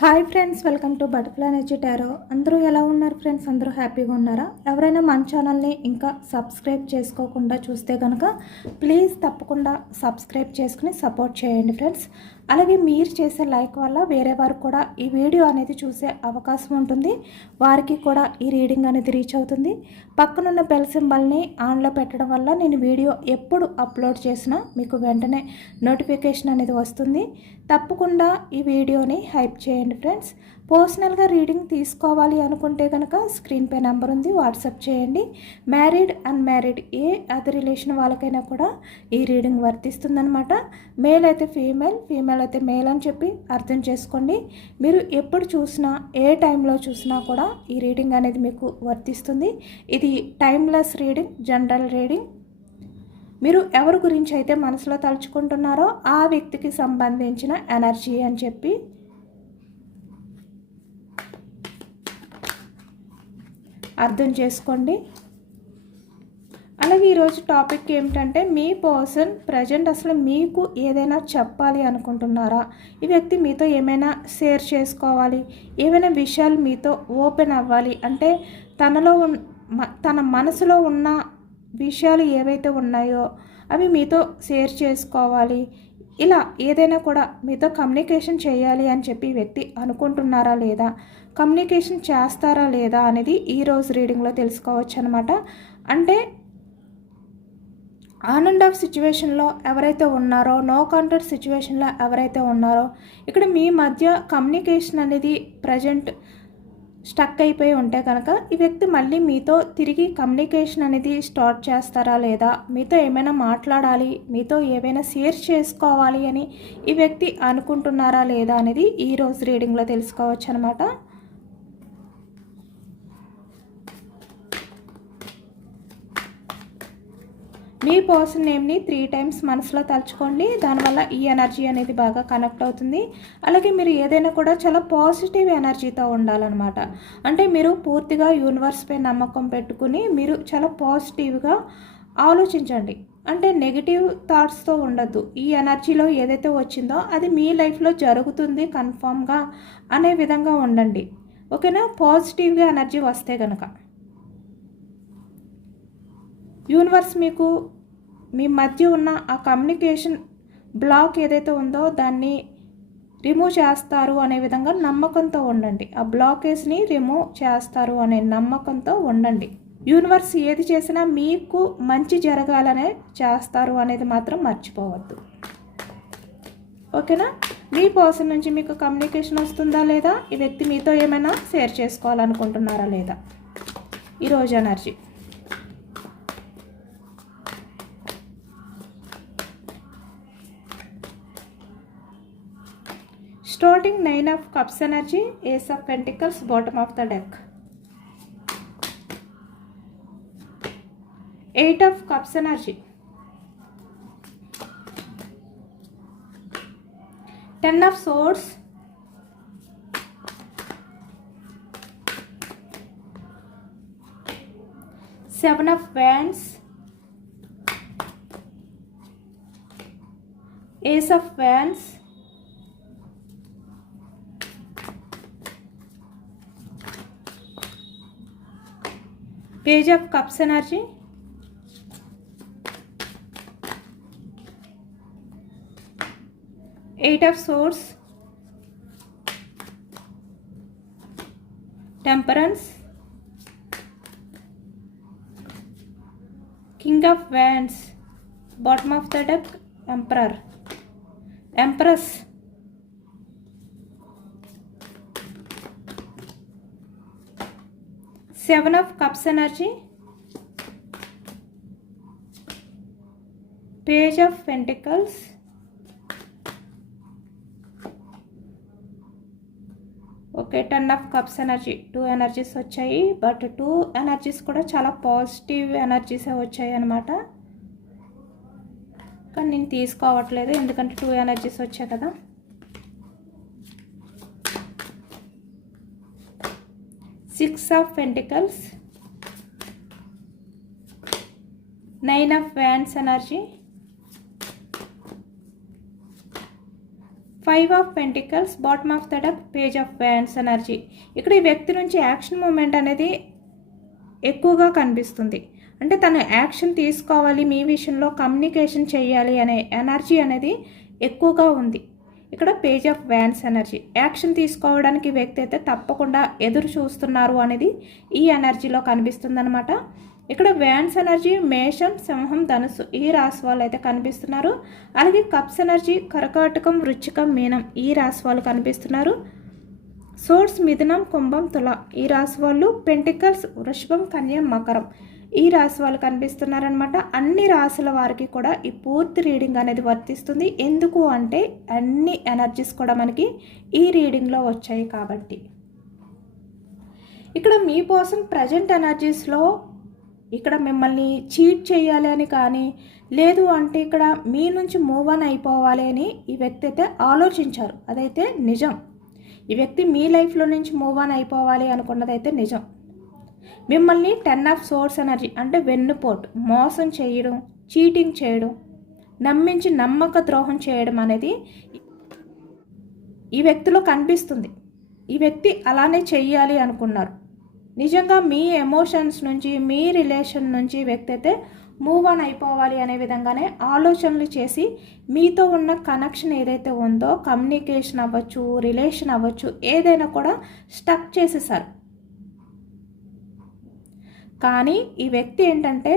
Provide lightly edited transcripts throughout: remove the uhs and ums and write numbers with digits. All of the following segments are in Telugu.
Hi friends, welcome to butterfly energy tarot. అందరూ ఎలా ఉన్నారు ఫ్రెండ్స్? అందరూ హ్యాపీగా ఉన్నారా? ఎవరైనా మన ఛానల్ని ఇంకా సబ్స్క్రైబ్ చేసుకోకుండా చూస్తే కనుక ప్లీజ్ తప్పకుండా సబ్స్క్రైబ్ చేసుకుని సపోర్ట్ చేయండి ఫ్రెండ్స్. అలాగే మీరు చేసే లైక్ వల్ల వేరే వారు కూడా ఈ వీడియో అనేది చూసే అవకాశం ఉంటుంది. వారికి కూడా ఈ రీడింగ్ అనేది రీచ్ అవుతుంది. పక్కనున్న బెల్ సింబల్ని ఆన్లో పెట్టడం వల్ల నేను వీడియో ఎప్పుడు అప్లోడ్ చేసినా మీకు వెంటనే నోటిఫికేషన్ అనేది వస్తుంది. తప్పకుండా ఈ వీడియోని హైప్ చేయండి ఫ్రెండ్స్. పర్సనల్గా రీడింగ్ తీసుకోవాలి అనుకుంటే కనుక స్క్రీన్ పై నెంబర్ ఉంది, వాట్సాప్ చేయండి. మ్యారీడ్ అన్మ్యారీడ్ ఏ అదర్ రిలేషన్ వాళ్ళకైనా కూడా ఈ రీడింగ్ వర్తిస్తుందనమాట. మేల్ అయితే ఫీమేల్, ఫీమేల్ అయితే మేల్ అని చెప్పి అర్థం చేసుకోండి. మీరు ఎప్పుడు చూసినా ఏ టైంలో చూసినా కూడా ఈ రీడింగ్ అనేది మీకు వర్తిస్తుంది. ఇది టైమ్లెస్ రీడింగ్, జనరల్ రీడింగ్. మీరు ఎవరి గురించి అయితే మనసులో తలుచుకుంటున్నారో ఆ వ్యక్తికి సంబంధించిన ఎనర్జీ అని చెప్పి అర్థం చేసుకోండి. అలాగే ఈరోజు టాపిక్ ఏమిటంటే, మీ పర్సన్ ప్రజెంట్ అసలు మీకు ఏదైనా చెప్పాలి అనుకుంటున్నారా? ఈ వ్యక్తి మీతో ఏమైనా షేర్ చేసుకోవాలి, ఏమైనా విషయాలు మీతో ఓపెన్ అవ్వాలి అంటే తన మనసులో ఉన్న విషయాలు ఏవైతే ఉన్నాయో అవి మీతో షేర్ చేసుకోవాలి. ఇలా ఏదైనా కూడా మీతో కమ్యూనికేషన్ చేయాలి అని చెప్పి వ్యక్తి అనుకుంటున్నారా లేదా, కమ్యూనికేషన్ చేస్తారా లేదా అనేది ఈరోజు రీడింగ్లో తెలుసుకోవచ్చు అనమాట. అంటే ఆన్ అండ్ ఆఫ్ సిచ్యువేషన్లో ఎవరైతే ఉన్నారో, నో కాంటాక్ట్ సిచ్యువేషన్లో ఎవరైతే ఉన్నారో, ఇక్కడ మీ మధ్య కమ్యూనికేషన్ అనేది ప్రజెంట్ స్టక్ అయిపోయి ఉంటే కనుక ఈ వ్యక్తి మళ్ళీ మీతో తిరిగి కమ్యూనికేషన్ అనేది స్టార్ట్ చేస్తారా లేదా, మీతో ఏమైనా మాట్లాడాలి, మీతో ఏమైనా షేర్ చేసుకోవాలి అని ఈ వ్యక్తి అనుకుంటున్నారా లేదా అనేది ఈరోజు రీడింగ్లో తెలుసుకోవచ్చు అనమాట. మీ పర్సన్ నేమ్ని 3 టైమ్స్ మనసులో తలుచుకోండి. దానివల్ల ఈ ఎనర్జీ అనేది బాగా కనెక్ట్ అవుతుంది. అలాగే మీరు ఏదైనా కూడా చాలా పాజిటివ్ ఎనర్జీతో ఉండాలన్నమాట. అంటే మీరు పూర్తిగా యూనివర్స్పై నమ్మకం పెట్టుకుని మీరు చాలా పాజిటివ్గా ఆలోచించండి. అంటే నెగిటివ్ థాట్స్తో ఉండద్దు. ఈ ఎనర్జీలో ఏదైతే వచ్చిందో అది మీ లైఫ్లో జరుగుతుంది కన్ఫామ్గా అనే విధంగా ఉండండి. ఓకేనా? పాజిటివ్గా ఎనర్జీ వస్తే కనుక యూనివర్స్ మీకు మీ మధ్య ఉన్న ఆ కమ్యూనికేషన్ బ్లాక్ ఏదైతే ఉందో దాన్ని రిమూవ్ చేస్తారు అనే విధంగా నమ్మకంతో ఉండండి. ఆ బ్లాకేజ్ని రిమూవ్ చేస్తారు అనే నమ్మకంతో ఉండండి. యూనివర్స్ ఏది చేసినా మీకు మంచి జరగాలనే చేస్తారు అనేది మాత్రం మర్చిపోవద్దు. ఓకేనా? మీ పర్సన్ నుంచి మీకు కమ్యూనికేషన్ వస్తుందా లేదా, ఈ వ్యక్తి మీతో ఏమైనా షేర్ చేసుకోవాలనుకుంటున్నారా లేదా, ఈరోజు energy. Starting 9 of Cups energy, Ace of Pentacles, bottom of the deck. 8 of Cups energy. 10 of Swords. 7 of Wands. Ace of Wands. Page of Cups energy. Eight of Swords. Temperance. King of Wands. Bottom of the deck, Emperor. Empress. Seven of Cups energy. Page of Pentacles. Okay, 10 of Cups energy. 2 energies వచ్చాయి. బట్ 2 ఎనర్జీస్ కూడా చాలా పాజిటివ్ ఎనర్జీసే వచ్చాయి అన్నమాట. కానీ నేను తీసుకోవట్లేదు ఎందుకంటే 2 ఎనర్జీస్ వచ్చాయి కదా. Six of Pentacles. 9 of Wands energy. 5 of pentacles, bottom of the deck, page of wands energy. ఇక్కడ ఈ వ్యక్తి నుంచి యాక్షన్ మూమెంట్ అనేది ఎక్కువగా కనిపిస్తుంది. అంటే తను యాక్షన్ తీసుకోవాలి, మీ విషయంలో కమ్యూనికేషన్ చేయాలి అనే ఎనర్జీ అనేది ఎక్కువగా ఉంది. ఇక్కడ page of wands energy, action తీసుకోవడానికి వ్యక్తి అయితే తప్పకుండా ఎదురు చూస్తున్నారు అనేది ఈ ఎనర్జీలో కనిపిస్తుందన్నమాట. ఇక్కడ వ్యాండ్స్ ఎనర్జీ మేషం, సింహం, ధనుసు ఈ రాశి వాళ్ళు అయితే కనిపిస్తున్నారు. అలాగే కప్స్ ఎనర్జీ కర్కాటకం, వృశ్చికం, మీనం ఈ రాశి వాళ్ళు కనిపిస్తున్నారు. సోర్స్ మిథునం, కుంభం, తుల ఈ రాశి వాళ్ళు. పెంటికల్స్ వృషభం, కన్య, మకరం ఈ రాశి వాళ్ళు కనిపిస్తున్నారనమాట. అన్ని రాశుల వారికి కూడా ఈ పూర్తి రీడింగ్ అనేది వర్తిస్తుంది. ఎందుకు అంటే అన్ని ఎనర్జీస్ కూడా మనకి ఈ రీడింగ్లో వచ్చాయి కాబట్టి. ఇక్కడ మీ పర్సన్ ప్రజెంట్ ఎనర్జీస్లో ఇక్కడ మిమ్మల్ని చీట్ చేయాలి అని కానీ, లేదు అంటే ఇక్కడ మీ నుంచి మూవ్ ఆన్ అయిపోవాలి అని ఈ వ్యక్తి అయితే ఆలోచించారు. అదైతే నిజం. ఈ వ్యక్తి మీ లైఫ్లో నుంచి మూవ్ ఆన్ అయిపోవాలి అనుకున్నదైతే నిజం. మిమ్మల్ని 10 ఆఫ్ సోర్స్ ఎనర్జీ అంటే వెన్నుపోటు, మోసం చేయడం, చీటింగ్ చేయడం, నమ్మించి నమ్మక ద్రోహం చేయడం అనేది ఈ వ్యక్తిలో కనిపిస్తుంది. ఈ వ్యక్తి అలానే చెయ్యాలి అనుకున్నారు. నిజంగా మీ ఎమోషన్స్ నుంచి, మీ రిలేషన్ నుంచి వ్యక్తి అయితే మూవ్ ఆన్ అయిపోవాలి అనే విధంగానే ఆలోచనలు చేసి మీతో ఉన్న కనెక్షన్ ఏదైతే ఉందో, కమ్యూనికేషన్ అవ్వచ్చు, రిలేషన్ అవ్వచ్చు, ఏదైనా కూడా స్టక్ చేసేసారు. కానీ ఈ వ్యక్తి ఏంటంటే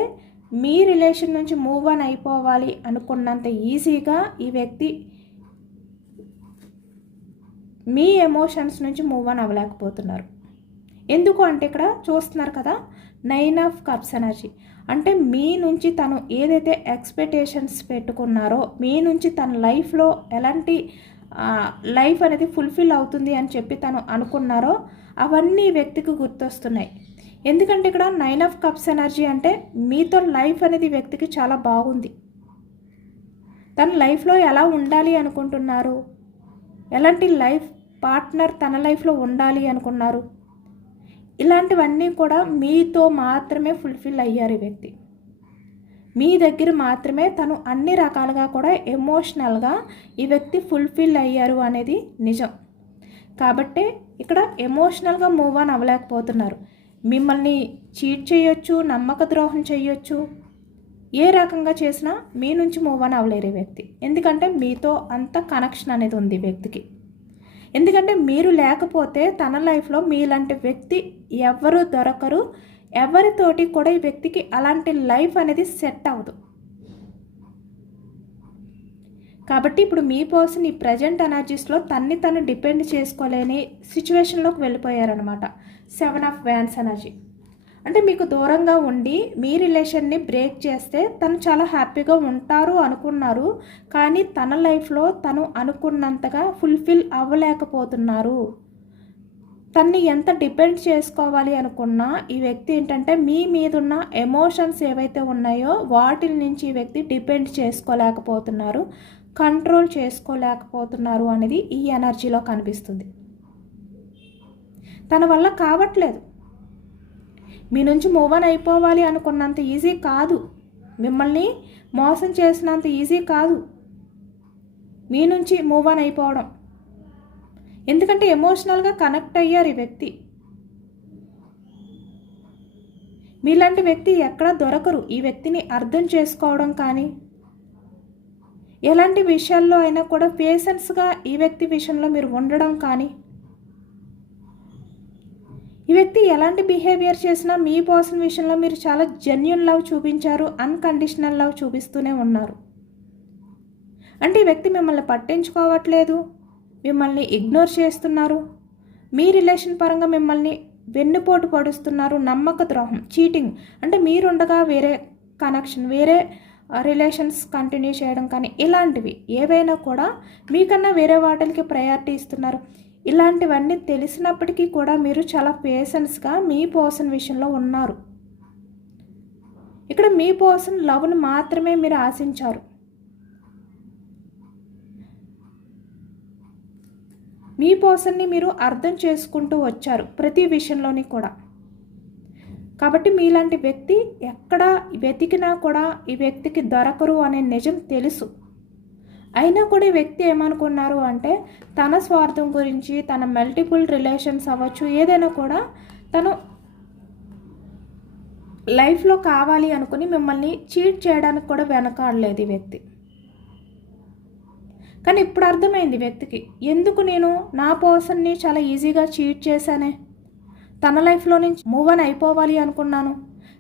మీ రిలేషన్ నుంచి మూవ్ ఆన్ అయిపోవాలి అనుకున్నంత ఈజీగా ఈ వ్యక్తి మీ ఎమోషన్స్ నుంచి మూవ్ ఆన్ అవ్వలేకపోతున్నారు. ఎందుకు అంటే ఇక్కడ చూస్తున్నారు కదా, 9 ఆఫ్ కప్స్ ఎనర్జీ అంటే మీ నుంచి తను ఏదైతే ఎక్స్పెక్టేషన్స్ పెట్టుకున్నారో, మీ నుంచి తన లైఫ్లో ఎలాంటి లైఫ్ అనేది ఫుల్ఫిల్ అవుతుంది అని చెప్పి తను అనుకున్నారో అవన్నీ ఈ వ్యక్తికి గుర్తొస్తున్నాయి. ఎందుకంటే ఇక్కడ 9 ఆఫ్ కప్స్ ఎనర్జీ అంటే మీతో లైఫ్ అనేది వ్యక్తికి చాలా బాగుంది. తన లైఫ్లో ఎలా ఉండాలి అనుకుంటున్నారు, ఎలాంటి లైఫ్ పార్ట్నర్ తన లైఫ్లో ఉండాలి అనుకున్నారు, ఇలాంటివన్నీ కూడా మీతో మాత్రమే ఫుల్ఫిల్ అయ్యారు ఈ వ్యక్తి. మీ దగ్గర మాత్రమే తను అన్ని రకాలుగా కూడా ఎమోషనల్గా ఈ వ్యక్తి ఫుల్ఫిల్ అయ్యారు అనేది నిజం. కాబట్టి ఇక్కడ ఎమోషనల్గా మూవ్ ఆన్ అవ్వలేకపోతున్నారు. మిమ్మల్ని చీట్ చేయొచ్చు, నమ్మక ద్రోహం చేయొచ్చు, ఏ రకంగా చేసినా మీ నుంచి మూవ్ ఆన్ అవ్వలేరు ఈ వ్యక్తి. ఎందుకంటే మీతో అంత కనెక్షన్ అనేది ఉంది వ్యక్తికి. ఎందుకంటే మీరు లేకపోతే తన లైఫ్లో మీలాంటి వ్యక్తి ఎవరు దొరకరు, ఎవరితోటి కూడా ఈ వ్యక్తికి అలాంటి లైఫ్ అనేది సెట్ అవ్వదు. కాబట్టి ఇప్పుడు మీ పర్సన్ ఈ ప్రజెంట్ ఎనర్జీస్లో తను డిపెండ్ చేసుకోలేని సిచ్యువేషన్లోకి వెళ్ళిపోయారనమాట. 7 ఆఫ్ వ్యాండ్స్ ఎనర్జీ అంటే మీకు దూరంగా ఉండి మీ రిలేషన్ని బ్రేక్ చేస్తే తను చాలా హ్యాపీగా ఉంటారు అనుకున్నారు. కానీ తన లైఫ్లో తను అనుకున్నంతగా ఫుల్ఫిల్ అవ్వలేకపోతున్నారు. తన్ని ఎంత డిపెండ్ చేసుకోవాలి అనుకున్నా ఈ వ్యక్తి ఏంటంటే మీ మీదున్న ఎమోషన్స్ ఏవైతే ఉన్నాయో వాటి నుంచి ఈ వ్యక్తి డిపెండ్ చేసుకోలేకపోతున్నారు, కంట్రోల్ చేసుకోలేకపోతున్నారు అనేది ఈ ఎనర్జీలో కనిపిస్తుంది. తన వల్ల కావట్లేదు. మీ నుంచి మూవ్ ఆన్ అయిపోవాలి అనుకున్నంత ఈజీ కాదు, మిమ్మల్ని మోసం చేసినంత ఈజీ కాదు మీ నుంచి మూవ్ ఆన్ అయిపోవడం. ఎందుకంటే ఎమోషనల్గా కనెక్ట్ అయ్యారు ఈ వ్యక్తి. మీలాంటి వ్యక్తి ఎక్కడ దొరకరు. ఈ వ్యక్తిని అర్థం చేసుకోవడం కానీ, ఎలాంటి విషయాల్లో అయినా కూడా పేషెన్స్గా ఈ వ్యక్తి విషయంలో మీరు ఉండడం కానీ, ఈ వ్యక్తి ఎలాంటి బిహేవియర్ చేసినా మీ పర్సన్ విషయంలో మీరు చాలా జెన్యూన్ లవ్ చూపించారు, అన్కండిషనల్ లవ్ చూపిస్తూనే ఉన్నారు. అంటే ఈ వ్యక్తి మిమ్మల్ని పట్టించుకోవట్లేదు, మిమ్మల్ని ఇగ్నోర్ చేస్తున్నారు, మీ రిలేషన్ పరంగా మిమ్మల్ని వెన్నుపోటు పడుస్తున్నారు, నమ్మక ద్రోహం, చీటింగ్ అంటే మీరుండగా వేరే కనెక్షన్, వేరే రిలేషన్స్ కంటిన్యూ చేయడం కానీ, ఇలాంటివి ఏవైనా కూడా మీకన్నా వేరే వాటికి ప్రయారిటీ ఇస్తున్నారు. ఇలాంటివన్నీ తెలిసినప్పటికీ కూడా మీరు చాలా పేషెన్స్గా మీ పర్సన్ విషయంలో ఉన్నారు. ఇక్కడ మీ పర్సన్ లవ్ను మాత్రమే మీరు ఆశించారు. మీ పర్సన్ని మీరు అర్థం చేసుకుంటూ వచ్చారు ప్రతి విషయంలోని కూడా. కాబట్టి మీలాంటి వ్యక్తి ఎక్కడ వెతికినా కూడా ఈ వ్యక్తికి దొరకరు అనే నిజం తెలుసు. అయినా కూడా ఈ వ్యక్తి ఏమనుకున్నారు అంటే తన స్వార్థం గురించి, తన మల్టిపుల్ రిలేషన్స్ అవ్వచ్చు, ఏదైనా కూడా తను లైఫ్లో కావాలి అనుకుని మిమ్మల్ని చీట్ చేయడానికి కూడా వెనకాడలేదు ఈ వ్యక్తి. కానీ ఇప్పుడు అర్థమైంది వ్యక్తికి, ఎందుకు నేను నా పర్సన్ని చాలా ఈజీగా చీట్ చేశానే, తన లైఫ్లో నుంచి మూవ్ ఆన్ అయిపోవాలి అనుకున్నాను,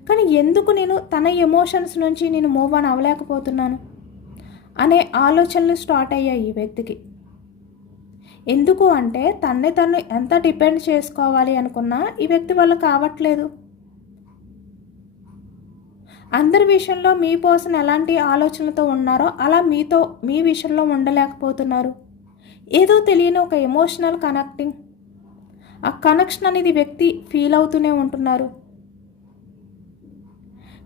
కానీ ఎందుకు నేను తన ఎమోషన్స్ నుంచి నేను మూవ్ ఆన్ అవ్వలేకపోతున్నాను అనే ఆలోచనలు స్టార్ట్ అయ్యాయి ఈ వ్యక్తికి. ఎందుకు అంటే తను ఎంత డిపెండ్ చేసుకోవాలి అనుకున్నా ఈ వ్యక్తి వల్ల కావట్లేదు. అందరి విషయంలో మీ పర్సన్ ఎలాంటి ఆలోచనలతో ఉన్నారో అలా మీ విషయంలో ఉండలేకపోతున్నారు. ఏదో తెలియని ఒక ఎమోషనల్ కనెక్టింగ్, ఆ కనెక్షన్ అనేది వ్యక్తి ఫీల్ అవుతూనే ఉంటున్నారు.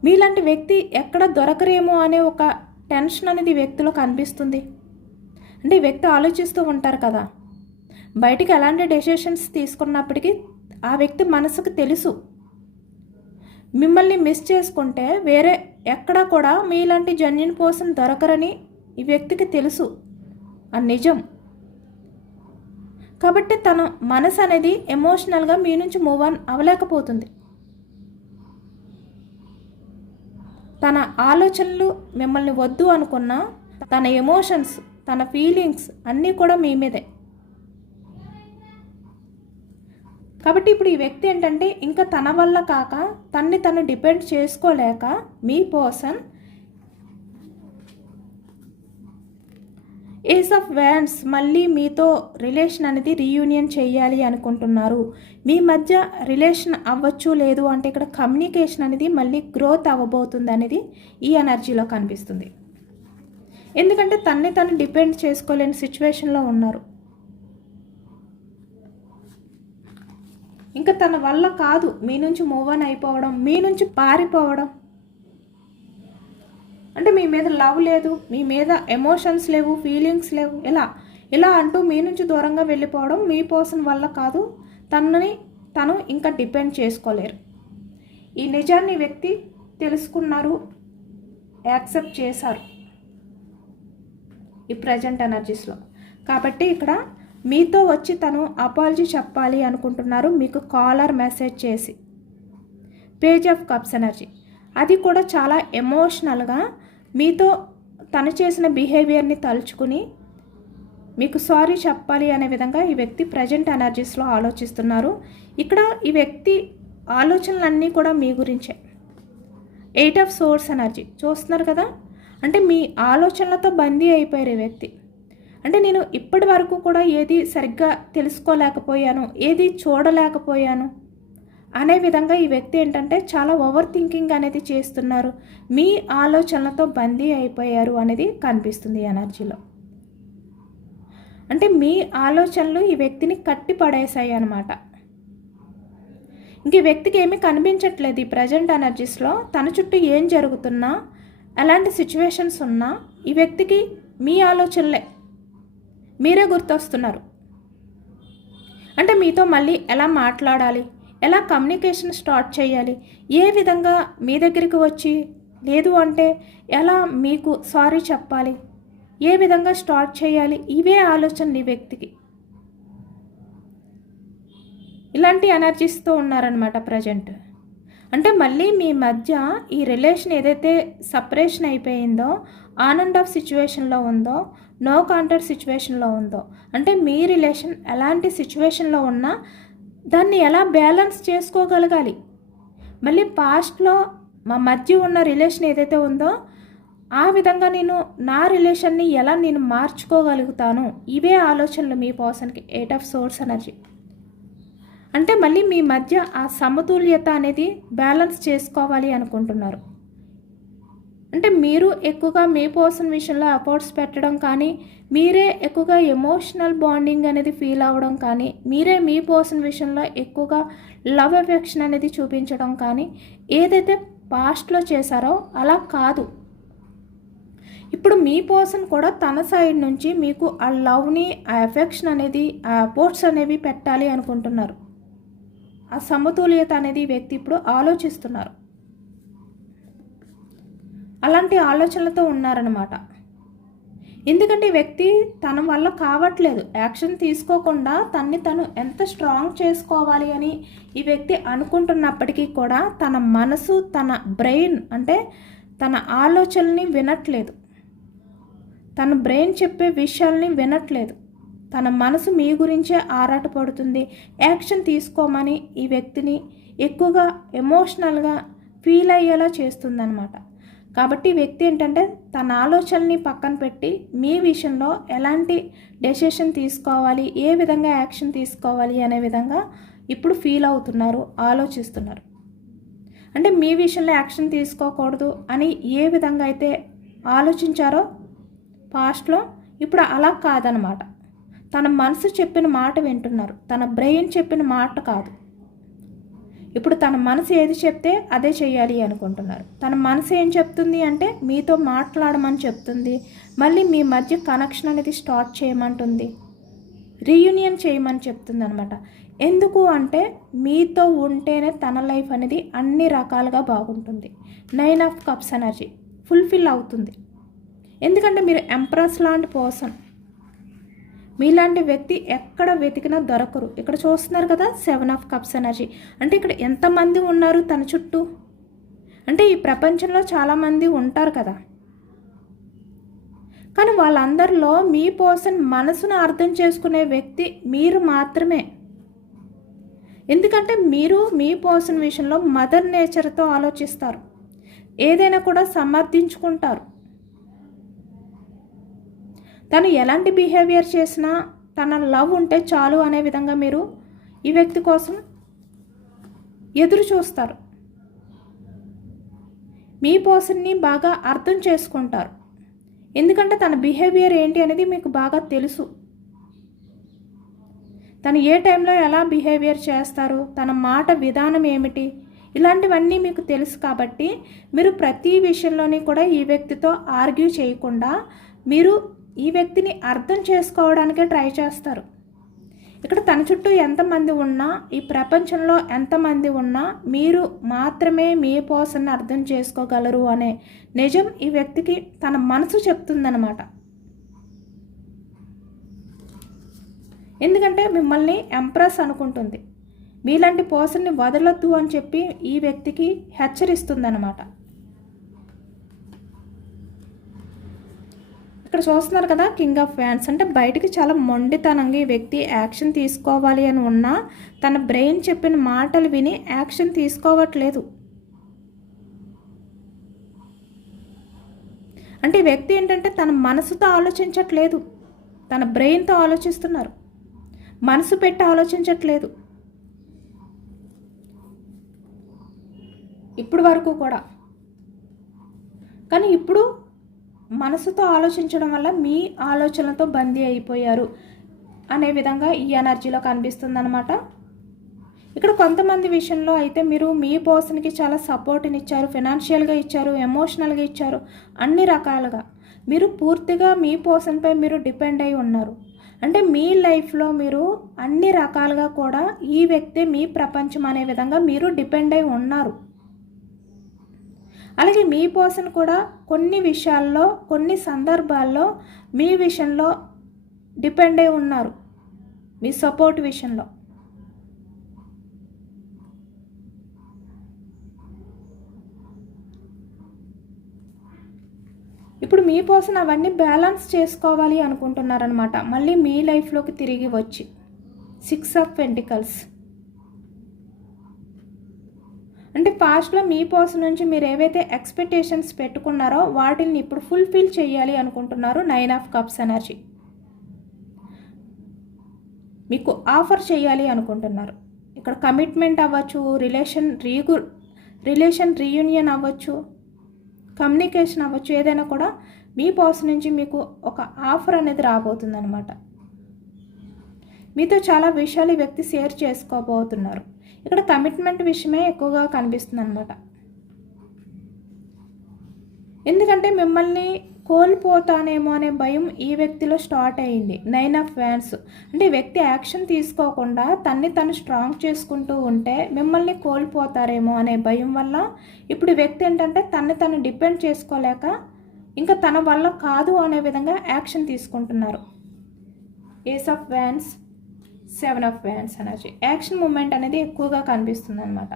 మీలాంటి వ్యక్తి ఎక్కడ దొరకరేమో అనే ఒక టెన్షన్ అనేది వ్యక్తిలో కనిపిస్తుంది. అంటే ఈ వ్యక్తి ఆలోచిస్తూ ఉంటారు కదా, బయటికి ఎలాంటి డెసిషన్స్ తీసుకున్నప్పటికీ ఆ వ్యక్తి మనసుకు తెలుసు మిమ్మల్ని మిస్ చేసుకుంటే వేరే ఎక్కడా కూడా మీలాంటి జెన్యూన్ పర్సన్ దొరకరని ఈ వ్యక్తికి తెలుసు, ఆ నిజం. కాబట్టి తన మనసు అనేది ఎమోషనల్గా మీ నుంచి మూవ్ ఆన్ అవ్వలేకపోతుంది. తన ఆలోచనలు మిమ్మల్ని వద్దు అనుకున్నా తన ఎమోషన్స్, తన ఫీలింగ్స్ అన్నీ కూడా మీ మీదే. కాబట్టి ఇప్పుడు ఈ వ్యక్తి ఏంటంటే ఇంకా తన వల్ల కాక తను డిపెండ్ చేసుకోలేక మీ పర్సన్ ఏస్ ఆఫ్ వ్యాండ్స్ మళ్ళీ మీతో రిలేషన్ అనేది రీయూనియన్ చేయాలి అనుకుంటున్నారు. మీ మధ్య రిలేషన్ అవ్వచ్చు, లేదు అంటే ఇక్కడ కమ్యూనికేషన్ అనేది మళ్ళీ గ్రోత్ అవ్వబోతుంది అనేది ఈ ఎనర్జీలో కనిపిస్తుంది. ఎందుకంటే తను డిపెండ్ చేసుకోలేని సిచ్యువేషన్లో ఉన్నారు. ఇంకా తన వల్ల కాదు మీ నుంచి మూవ్ ఆన్ అయిపోవడం, మీ నుంచి పారిపోవడం. అంటే మీ మీద లవ్ లేదు, మీ మీద ఎమోషన్స్ లేవు, ఫీలింగ్స్ లేవు, ఇలా అంటూ మీ నుంచి దూరంగా వెళ్ళిపోవడం మీ పర్సన్ వల్ల కాదు. తను ఇంకా డిపెండ్ చేసుకోలేరు. ఈ నిజాన్ని వ్యక్తి తెలుసుకున్నారు, యాక్సెప్ట్ చేశారు ఈ ప్రజెంట్ ఎనర్జీస్లో. కాబట్టి ఇక్కడ మీతో వచ్చి తను అపాలజీ చెప్పాలి అనుకుంటున్నారు, మీకు కాల్ ఆర్ మెసేజ్ చేసి. పేజ్ ఆఫ్ కప్స్ ఎనర్జీ, అది కూడా చాలా ఎమోషనల్గా మీతో తను చేసిన బిహేవియర్ని తలుచుకుని మీకు సారీ చెప్పాలి అనే విధంగా ఈ వ్యక్తి ప్రజెంట్ ఎనర్జీస్లో ఆలోచిస్తున్నారు. ఇక్కడ ఈ వ్యక్తి ఆలోచనలన్నీ కూడా మీ గురించే. 8 ఆఫ్ సోర్స్ ఎనర్జీ చూస్తున్నారు కదా, అంటే మీ ఆలోచనలతో బందీ అయిపోయారు ఈ వ్యక్తి. అంటే నేను ఇప్పటి వరకు కూడా ఏది సరిగ్గా తెలుసుకోలేకపోయాను, ఏది చూడలేకపోయాను అనే విధంగా ఈ వ్యక్తి ఏంటంటే చాలా ఓవర్ థింకింగ్ అనేది చేస్తున్నారు, మీ ఆలోచనలతో బందీ అయిపోయారు అనేది కనిపిస్తుంది ఎనర్జీలో. అంటే మీ ఆలోచనలు ఈ వ్యక్తిని కట్టి పడేసాయి అన్నమాట. ఇంక ఈ వ్యక్తికి ఏమీ కనిపించట్లేదు ఈ ప్రజెంట్ ఎనర్జీస్లో. తన చుట్టూ ఏం జరుగుతున్నా, ఎలాంటి సిచ్యువేషన్స్ ఉన్నా ఈ వ్యక్తికి మీ ఆలోచనలే, మీరే గుర్తొస్తున్నారు. అంటే మీతో మళ్ళీ ఎలా మాట్లాడాలి, ఎలా కమ్యూనికేషన్ స్టార్ట్ చేయాలి, ఏ విధంగా మీ దగ్గరికి వచ్చి, లేదు అంటే ఎలా మీకు సారీ చెప్పాలి, ఏ విధంగా స్టార్ట్ చేయాలి, ఇవే ఆలోచనలు ఈ వ్యక్తికి. ఇలాంటి ఎనర్జీస్తో ఉన్నారనమాట ప్రజెంట్. అంటే మళ్ళీ మీ మధ్య ఈ రిలేషన్ ఏదైతే సపరేషన్ అయిపోయిందో, ఆన్ అండ్ ఆఫ్ సిచ్యువేషన్లో ఉందో, నో కాంటాక్ట్ సిచ్యువేషన్లో ఉందో, అంటే మీ రిలేషన్ ఎలాంటి సిచ్యువేషన్లో ఉన్నా దాన్ని ఎలా బ్యాలెన్స్ చేసుకోగలగాలి. మళ్ళీ పాస్ట్లో మా మధ్య ఉన్న రిలేషన్ ఏదైతే ఉందో ఆ విధంగా నా రిలేషన్ని ఎలా మార్చుకోగలుగుతాను, ఇవే ఆలోచనలు మీ పర్సన్కి. 8 ఆఫ్ సోర్స్ ఎనర్జీ అంటే మళ్ళీ మీ మధ్య ఆ సమతుల్యత అనేది బ్యాలెన్స్ చేసుకోవాలి అనుకుంటున్నారు. అంటే మీరు ఎక్కువగా మీ పర్సన్ విషయంలో ఎఫర్ట్స్ పెట్టడం కానీ, మీరే ఎక్కువగా ఎమోషనల్ బాండింగ్ అనేది ఫీల్ అవ్వడం కానీ, మీరే మీ పర్సన్ విషయంలో ఎక్కువగా లవ్ ఎఫెక్షన్ అనేది చూపించడం కానీ ఏదైతే పాస్ట్లో చేశారో అలా కాదు. ఇప్పుడు మీ పర్సన్ కూడా తన సైడ్ నుంచి మీకు ఆ లవ్ని, ఆ ఎఫెక్షన్ అనేది, ఆ ఎఫర్ట్స్ అనేవి పెట్టాలి అనుకుంటున్నారు. ఆ సమతుల్యత అనేది వ్యక్తి ఇప్పుడు ఆలోచిస్తున్నారు. అలాంటి ఆలోచనలతో ఉన్నారన్నమాట. ఎందుకంటే ఈ వ్యక్తి తన వల్ల కావట్లేదు, యాక్షన్ తీసుకోకుండా తన్ని తను ఎంత స్ట్రాంగ్ చేసుకోవాలి అని ఈ వ్యక్తి అనుకుంటున్నప్పటికీ కూడా తన మనసు, తన బ్రెయిన్ అంటే తన ఆలోచనల్ని వినట్లేదు, తన బ్రెయిన్ చెప్పే విషయాల్ని వినట్లేదు. తన మనసు మీ గురించే ఆరాటపడుతుంది, యాక్షన్ తీసుకోమని ఈ వ్యక్తిని ఎక్కువగా ఎమోషనల్గా ఫీల్ అయ్యేలా చేస్తుందన్నమాట. కాబట్టి ఈ వ్యక్తి ఏంటంటే తన ఆలోచనని పక్కన పెట్టి మీ విషయంలో ఎలాంటి డెసిషన్ తీసుకోవాలి, ఏ విధంగా యాక్షన్ తీసుకోవాలి అనే విధంగా ఇప్పుడు ఫీల్ అవుతున్నారు, ఆలోచిస్తున్నారు. అంటే మీ విషయంలో యాక్షన్ తీసుకోకూడదు అని ఏ విధంగా అయితే ఆలోచించారో పాస్ట్లో, ఇప్పుడు అలా కాదనమాట. తన మనసు చెప్పిన మాట వింటున్నారు, తన బ్రెయిన్ చెప్పిన మాట కాదు. ఇప్పుడు తన మనసు ఏది చెప్తే అదే చేయాలి అనుకుంటున్నారు. తన మనసు ఏం చెప్తుంది అంటే మీతో మాట్లాడమని చెప్తుంది, మళ్ళీ మీ మధ్య కనెక్షన్ అనేది స్టార్ట్ చేయమంటుంది, రీయూనియన్ చేయమని చెప్తుంది అనమాట. ఎందుకు అంటే మీతో ఉంటేనే తన లైఫ్ అనేది అన్ని రకాలుగా బాగుంటుంది. 9 ఆఫ్ కప్స్ ఎనర్జీ ఫుల్ఫిల్ అవుతుంది. ఎందుకంటే మీరు ఎంప్రెస్ లాంటి పర్సన్, మీలాంటి వ్యక్తి ఎక్కడ వెతికినా దొరకరు. ఇక్కడ చూస్తున్నారు కదా 7 ఆఫ్ కప్స్ ఎనర్జీ. అంటే ఇక్కడ ఎంతమంది ఉన్నారు తన చుట్టూ, అంటే ఈ ప్రపంచంలో చాలామంది ఉంటారు కదా, కానీ వాళ్ళందరిలో మీ పర్సన్ మనసును అర్థం చేసుకునే వ్యక్తి మీరు మాత్రమే. ఎందుకంటే మీరు మీ పర్సన్ విషయంలో మదర్ నేచర్తో ఆలోచిస్తారు, ఏదైనా కూడా సమర్థించుకుంటారు. తను ఎలాంటి బిహేవియర్ చేసినా తన లవ్ ఉంటే చాలు అనే విధంగా మీరు ఈ వ్యక్తి కోసం ఎదురు చూస్తారు. మీ పర్సన్ని బాగా అర్థం చేసుకుంటారు, ఎందుకంటే తన బిహేవియర్ ఏంటి అనేది మీకు బాగా తెలుసు. తను ఏ టైంలో ఎలా బిహేవియర్ చేస్తారు, తన మాట విధానం ఏమిటి, ఇలాంటివన్నీ మీకు తెలుసు. కాబట్టి మీరు ప్రతి విషయంలోని కూడా ఈ వ్యక్తితో ఆర్గ్యూ చేయకుండా మీరు ఈ వ్యక్తిని అర్థం చేసుకోవడానికే ట్రై చేస్తారు. ఇక్కడ తన చుట్టూ ఎంతమంది ఉన్నా, ఈ ప్రపంచంలో ఎంతమంది ఉన్నా మీరు మాత్రమే మీ పర్సన్ని అర్థం చేసుకోగలరు అనే నిజం ఈ వ్యక్తికి తన మనసు చెప్తుందన్నమాట. ఎందుకంటే మిమ్మల్ని ఎంప్రెస్ అనుకుంటుంది, మీలాంటి పర్సన్ని వదలొద్దు అని చెప్పి ఈ వ్యక్తికి హెచ్చరిస్తుందన్నమాట. ఇక్కడ చూస్తున్నారు కదా కింగ్ ఆఫ్ వ్యాండ్స్. అంటే బయటికి చాలా మొండితనంగా ఈ వ్యక్తి యాక్షన్ తీసుకోవాలి అని ఉన్నా తన బ్రెయిన్ చెప్పిన మాటలు విని యాక్షన్ తీసుకోవట్లేదు. అంటే ఈ వ్యక్తి ఏంటంటే తన మనసుతో ఆలోచించట్లేదు, తన బ్రెయిన్తో ఆలోచిస్తున్నారు, మనసు పెట్టి ఆలోచించట్లేదు ఇప్పుడు వరకు కూడా. కానీ ఇప్పుడు మనసుతో ఆలోచించడం వల్ల మీ ఆలోచనలతో బందీ అయిపోయారు అనే విధంగా ఈ ఎనర్జీలో కనిపిస్తుంది అనమాట. ఇక్కడ కొంతమంది విషయంలో అయితే మీరు మీ పర్సన్కి చాలా సపోర్ట్ని ఇచ్చారు, ఫినాన్షియల్గా ఇచ్చారు, ఎమోషనల్గా ఇచ్చారు, అన్ని రకాలుగా మీరు పూర్తిగా మీ పర్సన్పై మీరు డిపెండ్ అయి ఉన్నారు. అంటే మీ లైఫ్లో మీరు అన్ని రకాలుగా కూడా ఈ వ్యక్తి మీ ప్రపంచం అనే విధంగా మీరు డిపెండ్ అయి ఉన్నారు. అలాగే మీ పర్సన్ కూడా కొన్ని విషయాల్లో, కొన్ని సందర్భాల్లో మీ విషయంలో డిపెండ్ అయి ఉన్నారు, మీ సపోర్ట్ విషయంలో. ఇప్పుడు మీ పర్సన్ అవన్నీ బ్యాలెన్స్ చేసుకోవాలి అనుకుంటున్నారనమాట, మళ్ళీ మీ లైఫ్లోకి తిరిగి వచ్చి. 6 ఆఫ్ పెంటికల్స్. అంటే పాస్ట్లో మీ పర్సన్ నుంచి మీరు ఏవైతే ఎక్స్పెక్టేషన్స్ పెట్టుకున్నారో వాటిని ఇప్పుడు ఫుల్ఫిల్ చేయాలి అనుకుంటున్నారు. 9 ఆఫ్ కప్స్ ఎనర్జీ. మీకు ఆఫర్ చేయాలి అనుకుంటున్నారు. ఇక్కడ కమిట్మెంట్ అవ్వచ్చు, రిలేషన్ రీయూనియన్ అవ్వచ్చు, కమ్యూనికేషన్ అవ్వచ్చు, ఏదైనా కూడా మీ పర్సన్ నుంచి మీకు ఒక ఆఫర్ అనేది రాబోతుంది అనమాట. మీతో చాలా విషయాలు ఈ వ్యక్తి షేర్ చేసుకోబోతున్నారు. ఇక్కడ కమిట్మెంట్ విషయమే ఎక్కువగా కనిపిస్తుంది అనమాట. ఎందుకంటే మిమ్మల్ని కోల్పోతానేమో అనే భయం ఈ వ్యక్తిలో స్టార్ట్ అయ్యింది. 9 ఆఫ్ వ్యాండ్స్. అంటే ఈ వ్యక్తి యాక్షన్ తీసుకోకుండా తన్ని తను స్ట్రాంగ్ చేసుకుంటూ ఉంటే మిమ్మల్ని కోల్పోతారేమో అనే భయం వల్ల ఇప్పుడు ఈ వ్యక్తి ఏంటంటే తన్ని తను డిపెండ్ చేసుకోలేక ఇంకా తన వల్ల కాదు అనే విధంగా యాక్షన్ తీసుకుంటున్నారు. Ace of wands, 7 of wands energy. Action moment అనేది ఎక్కువగా కనిపిస్తుంది అనమాట.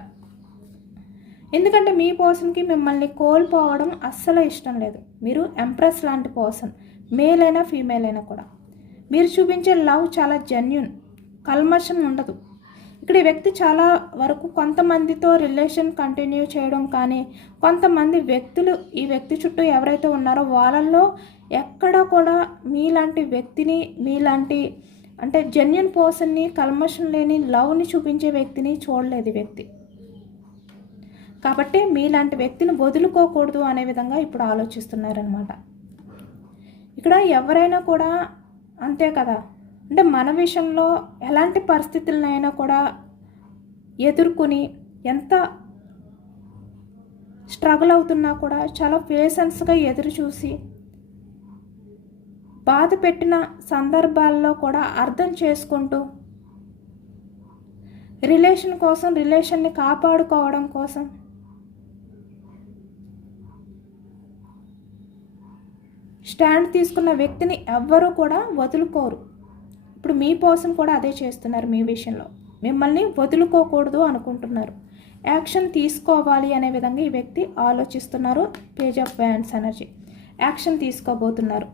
ఎందుకంటే మీ పర్సన్కి మిమ్మల్ని కోల్పోవడం అస్సలు ఇష్టం లేదు. మీరు ఎంప్రెస్ లాంటి పర్సన్, మేల్ అయినా ఫీమేల్ అయినా కూడా. మీరు చూపించే లవ్ చాలా జెన్యూన్, కల్మషం ఉండదు. ఇక్కడ ఈ వ్యక్తి చాలా వరకు కొంతమందితో రిలేషన్ కంటిన్యూ చేయడం కానీ, కొంతమంది వ్యక్తులు ఈ వ్యక్తి చుట్టూ ఎవరైతే ఉన్నారో వాళ్ళల్లో ఎక్కడ కూడా మీలాంటి వ్యక్తిని, మీలాంటి అంటే జెన్యూన్ పర్సన్ని, కల్మషం లేని లవ్ని చూపించే వ్యక్తిని చూడలేదు ఈ వ్యక్తి. కాబట్టి మీలాంటి వ్యక్తిని వదులుకోకూడదు అనే విధంగా ఇప్పుడు ఆలోచిస్తున్నారనమాట. ఇక్కడ ఎవరైనా కూడా అంతే కదా, అంటే మన విషయంలో ఎలాంటి పరిస్థితులనైనా కూడా ఎదుర్కొని ఎంత స్ట్రగుల్ అవుతున్నా కూడా చాలా పేషెన్స్గా ఎదురు చూసి బాధ పెట్టిన సందర్భాల్లో కూడా అర్థం చేసుకుంటూ రిలేషన్ కోసం, రిలేషన్ని కాపాడుకోవడం కోసం స్టాండ్ తీసుకున్న వ్యక్తిని ఎవ్వరూ కూడా వదులుకోరు. ఇప్పుడు మీ పర్సన్ కూడా అదే చేస్తున్నారు. మీ విషయంలో మిమ్మల్ని వదులుకోకూడదు అనుకుంటున్నారు. యాక్షన్ తీసుకోవాలి అనే విధంగా ఈ వ్యక్తి ఆలోచిస్తున్నారు. Page of wands energy. Action తీసుకోబోతున్నారు.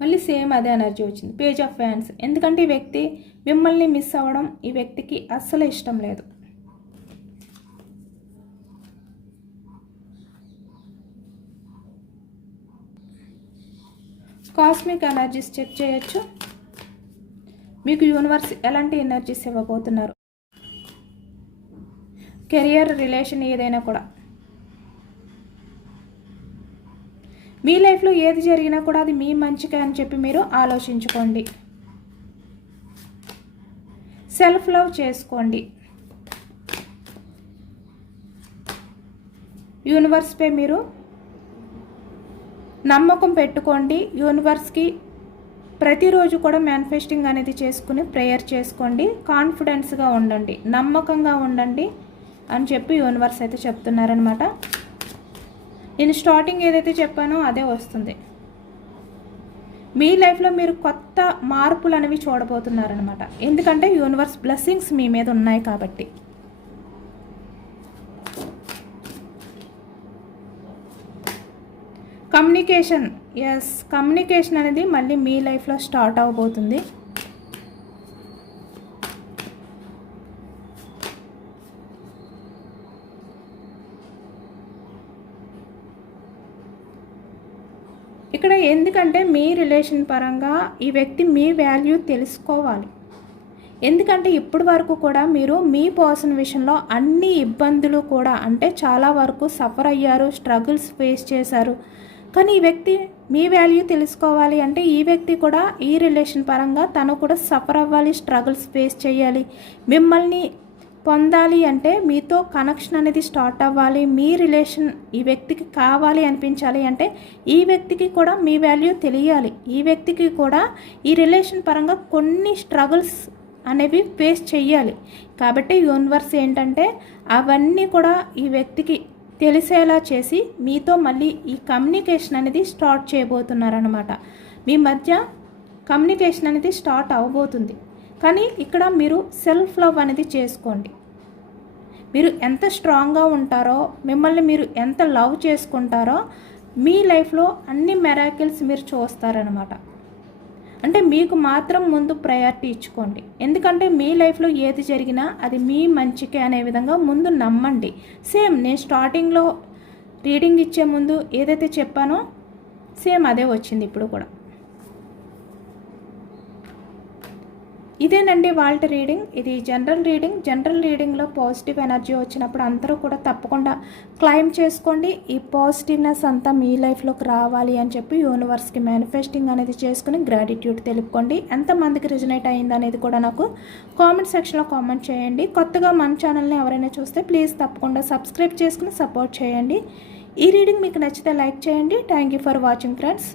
మళ్ళీ సేమ్ అదే ఎనర్జీ వచ్చింది. Page of wands. ఎందుకంటే ఈ వ్యక్తి మిమ్మల్ని మిస్ అవ్వడం ఈ వ్యక్తికి అస్సలు ఇష్టం లేదు. కాస్మిక్ ఎనర్జీస్ చెక్ చేయొచ్చు. మీకు యూనివర్స్ ఎలాంటి ఎనర్జీస్ ఇవ్వబోతున్నారు. కెరియర్, రిలేషన్ ఏదైనా కూడా మీ లైఫ్లో ఏది జరిగినా కూడా అది మీ మంచిగా అని చెప్పి మీరు ఆలోచించుకోండి. సెల్ఫ్ లవ్ చేసుకోండి. యూనివర్స్పై మీరు నమ్మకం పెట్టుకోండి. యూనివర్స్కి ప్రతిరోజు కూడా మేనిఫెస్టింగ్ అనేది చేసుకుని ప్రేయర్ చేసుకోండి. కాన్ఫిడెన్స్గా ఉండండి, నమ్మకంగా ఉండండి అని చెప్పి యూనివర్స్ అయితే చెప్తున్నారనమాట. నేను స్టార్టింగ్ ఏదైతే చెప్పానో అదే వస్తుంది. మీ లైఫ్లో మీరు కొత్త మార్పులు అనేవి చూడబోతున్నారనమాట. ఎందుకంటే యూనివర్స్ బ్లెస్సింగ్స్ మీ మీద ఉన్నాయి కాబట్టి. కమ్యూనికేషన్, ఎస్, కమ్యూనికేషన్ అనేది మళ్ళీ మీ లైఫ్లో స్టార్ట్ అవబోతుంది. ఇక్కడ ఎందుకంటే మీ రిలేషన్ పరంగా ఈ వ్యక్తి మీ వాల్యూ తెలుసుకోవాలి. ఎందుకంటే ఇప్పటి వరకు కూడా మీరు మీ పర్సన్ విషయంలో అన్ని ఇబ్బందులు కూడా అంటే చాలా వరకు సఫర్ అయ్యారు, స్ట్రగుల్స్ ఫేస్ చేశారు. కానీ ఈ వ్యక్తి మీ వాల్యూ తెలుసుకోవాలి అంటే ఈ వ్యక్తి కూడా ఈ రిలేషన్ పరంగా తను కూడా సఫర్ అవ్వాలి, స్ట్రగుల్స్ ఫేస్ చేయాలి. మిమ్మల్ని పొందాలి అంటే మీతో కనెక్షన్ అనేది స్టార్ట్ అవ్వాలి. మీ రిలేషన్ ఈ వ్యక్తికి కావాలి అనిపించాలి అంటే ఈ వ్యక్తికి కూడా మీ వాల్యూ తెలియాలి. ఈ వ్యక్తికి కూడా ఈ రిలేషన్ పరంగా కొన్ని స్ట్రగుల్స్ అనేవి ఫేస్ చేయాలి. కాబట్టి యూనివర్స్ ఏంటంటే అవన్నీ కూడా ఈ వ్యక్తికి తెలిసేలా చేసి మీతో మళ్ళీ ఈ కమ్యూనికేషన్ అనేది స్టార్ట్ చేయబోతున్నారనమాట. మీ మధ్య కమ్యూనికేషన్ అనేది స్టార్ట్ అవ్వబోతుంది. కానీ ఇక్కడ మీరు సెల్ఫ్ లవ్ అనేది చేసుకోండి. మీరు ఎంత స్ట్రాంగ్గా ఉంటారో, మిమ్మల్ని మీరు ఎంత లవ్ చేసుకుంటారో మీ లైఫ్లో అన్ని మెరాకిల్స్ మీరు చూస్తారనమాట. అంటే మీకు మాత్రం ముందు ప్రయారిటీ ఇచ్చుకోండి. ఎందుకంటే మీ లైఫ్లో ఏది జరిగినా అది మీ మంచికే అనే విధంగా ముందు నమ్మండి. సేమ్ నేను స్టార్టింగ్లో రీడింగ్ ఇచ్చే ముందు ఏదైతే చెప్పానో సేమ్ అదే వచ్చింది ఇప్పుడు కూడా. ఇదేనండి వాళ్ళ రీడింగ్. ఇది జనరల్ రీడింగ్. జనరల్ రీడింగ్లో పాజిటివ్ ఎనర్జీ వచ్చినప్పుడు అందరూ కూడా తప్పకుండా క్లైమ్ చేసుకోండి. ఈ పాజిటివ్నెస్ అంతా మీ లైఫ్లోకి రావాలి అని చెప్పి యూనివర్స్కి మేనిఫెస్టింగ్ అనేది చేసుకుని గ్రాటిట్యూడ్ తెలుపుకోండి. ఎంతమందికి రిజనేట్ అయింది అనేది కూడా నాకు కామెంట్ సెక్షన్లో కామెంట్ చేయండి. కొత్తగా మన ఛానల్ని ఎవరైనా చూస్తే ప్లీజ్ తప్పకుండా సబ్స్క్రైబ్ చేసుకుని సపోర్ట్ చేయండి. ఈ రీడింగ్ మీకు నచ్చితే లైక్ చేయండి. Thank you for watching friends.